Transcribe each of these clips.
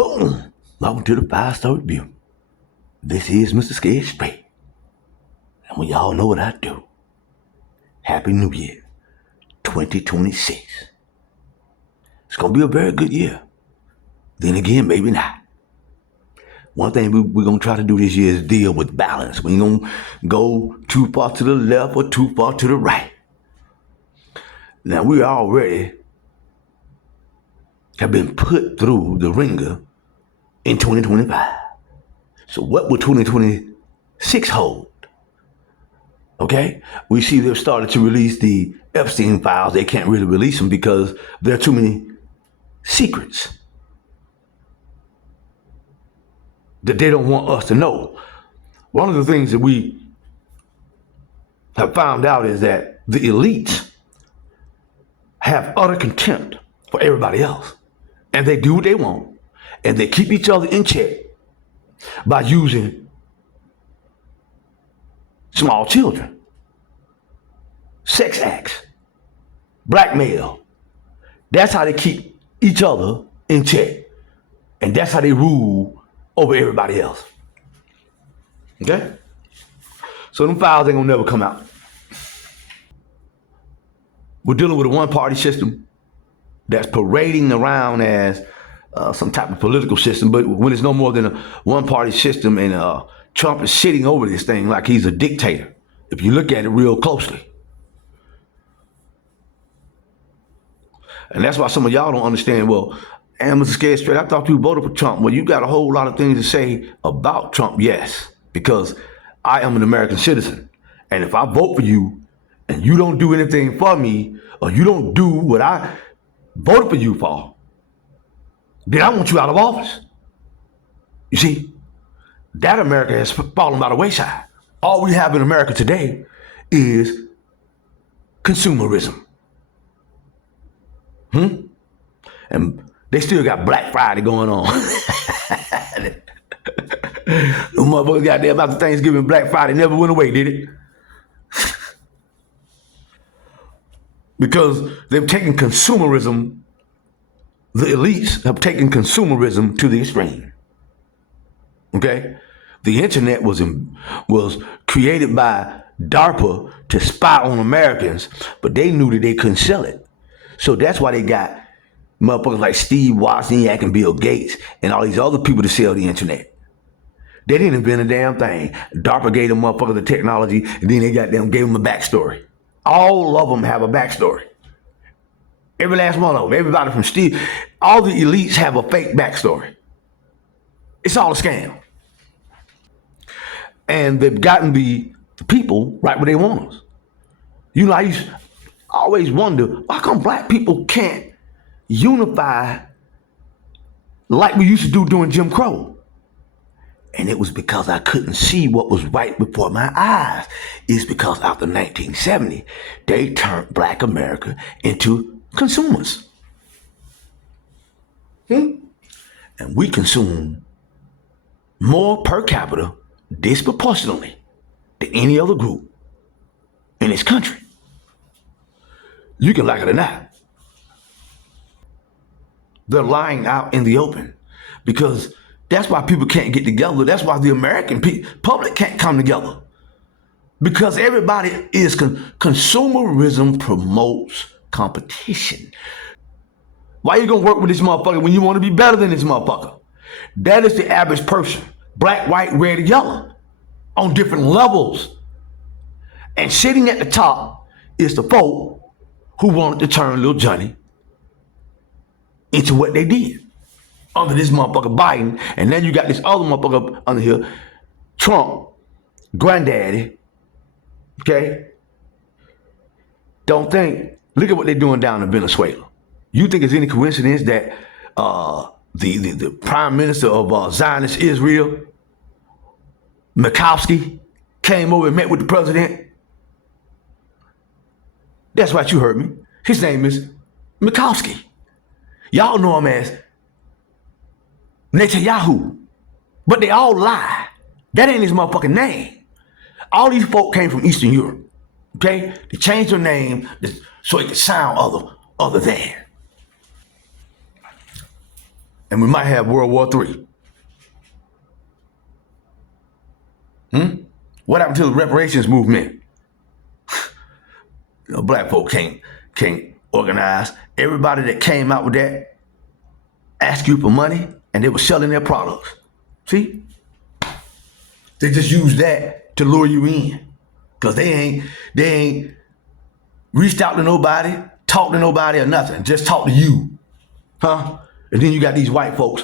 Boom! Welcome to the 5-Star Review. This is Mr. Scared Straight. And we all know what I do. Happy New Year, 2026. It's going to be a very good year. Then again, maybe not. One thing we're going to try to do this year is deal with balance. We ain't going to go too far to the left or too far to the right. Now, we already have been put through the ringer in 2025. So what will 2026 hold? Okay? We see they've started to release the Epstein files. They can't really release them because there are too many secrets that they don't want us to know. One of the things that we have found out is that the elites have utter contempt for everybody else. And they do what they want. And they keep each other in check by using small children, sex acts, blackmail. That's how they keep each other in check. And that's how they rule over everybody else. Okay? So them files ain't gonna never come out. We're dealing with a one-party system that's parading around as some type of political system, but when it's no more than a one-party system, and Trump is sitting over this thing like he's a dictator, if you look at it real closely. And that's why some of y'all don't understand, well, Mr. Scared Straight, I thought you voted for Trump. Well, you got a whole lot of things to say about Trump, yes, because I am an American citizen. And if I vote for you and you don't do anything for me, or you don't do what I voted for you for, then I want you out of office. You see, that America has fallen by the wayside. All we have in America today is consumerism. And they still got Black Friday going on. The motherfuckers got there about the Thanksgiving Black Friday never went away, did it? Because they've taken consumerism, the elites have taken consumerism to the extreme. Okay? The internet was created by DARPA to spy on Americans, but they knew that they couldn't sell it. So that's why they got motherfuckers like Steve Wozniak and Bill Gates and all these other people to sell the internet. They didn't invent a damn thing. DARPA gave them motherfuckers the technology, and then they gave them a backstory. All of them have a backstory. Every last one of them. Everybody from Steve, all the elites have a fake backstory. It's all a scam. And they've gotten the people right where they want us. You know, I always wonder, why come black people can't unify like we used to do during Jim Crow? And it was because I couldn't see what was right before my eyes. It's because after 1970, they turned black America into consumers. And we consume more per capita disproportionately than any other group in this country. You can like it or not. They're lying out in the open because that's why people can't get together. That's why the American public can't come together. Because everybody is consumerism promotes competition. Why you gonna work with this motherfucker when you want to be better than this motherfucker? That is the average person. Black, white, red, yellow. On different levels. And sitting at the top is the folk who wanted to turn little Johnny into what they did under this motherfucker Biden. And then you got this other motherfucker under here, Trump, granddaddy. Okay? Don't think, look at what they're doing down in Venezuela. You think it's any coincidence that the prime minister of Zionist Israel, Mikowski, came over and met with the president? That's right, you heard me. His name is Mikowski. Y'all know him as Netanyahu. But they all lie. That ain't his motherfucking name. All these folk came from Eastern Europe. Okay? They changed their name so it could sound other than. And we might have World War III. What happened to the reparations movement? Black folk can't organize. Everybody that came out with that asked you for money, and they were selling their products. See? They just use that to lure you in. Because they ain't reached out to nobody, talked to nobody or nothing. Just talk to you. Huh? And then you got these white folks,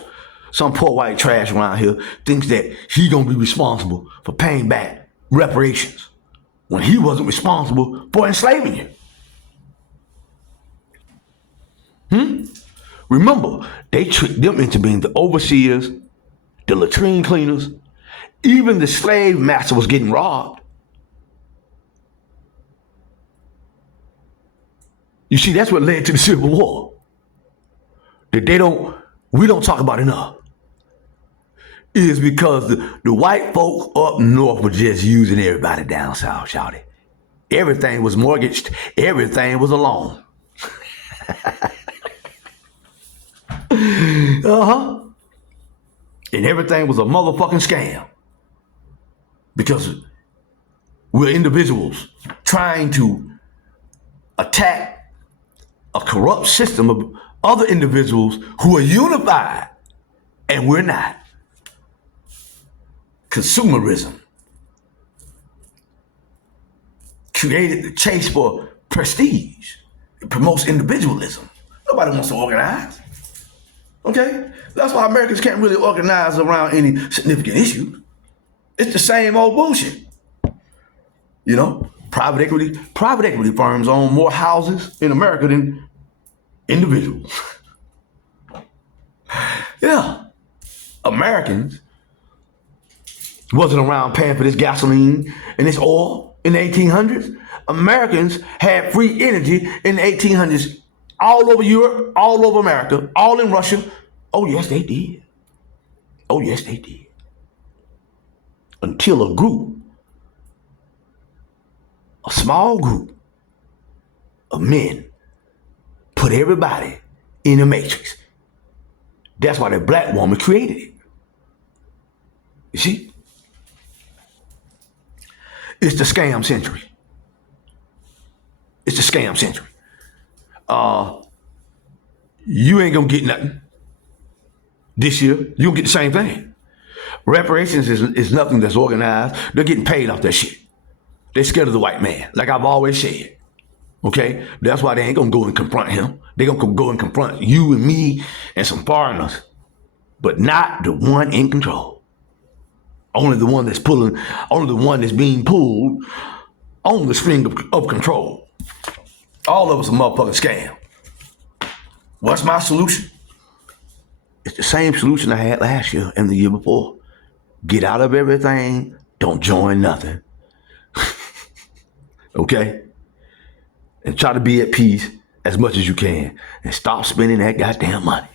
some poor white trash around here, thinks that he gonna be responsible for paying back reparations when he wasn't responsible for enslaving you. Remember, they tricked them into being the overseers, the latrine cleaners. Even the slave master was getting robbed. You see, that's what led to the Civil War. That we don't talk about enough. Is because the white folks up north were just using everybody down south, shouted. Everything was mortgaged. Everything was a loan. And everything was a motherfucking scam. Because we're individuals trying to attack a corrupt system of other individuals who are unified, and we're not. Consumerism created the chase for prestige. It promotes individualism. Nobody wants to organize. Okay? That's why Americans can't really organize around any significant issue. It's the same old bullshit. You know, private equity firms own more houses in America than individuals. Yeah. Americans wasn't around paying for this gasoline and this oil in the 1800s. Americans had free energy in the 1800s all over Europe, all over America, all in Russia. Oh, yes, they did. Oh, yes, they did. Until a small group of men put everybody in a matrix. That's why the black woman created it. You see? It's the scam century. It's the scam century. You ain't gonna get nothing this year. You gonna get the same thing. Reparations is nothing that's organized. They're getting paid off that shit. They're scared of the white man, like I've always said. Okay? That's why they ain't gonna go and confront him. They're gonna go and confront you and me and some foreigners, but not the one in control. Only the one that's being pulled on the string of control. All of us a motherfucking scam. What's my solution? It's the same solution I had last year and the year before. Get out of everything. Don't join nothing. Okay? And try to be at peace as much as you can. And stop spending that goddamn money.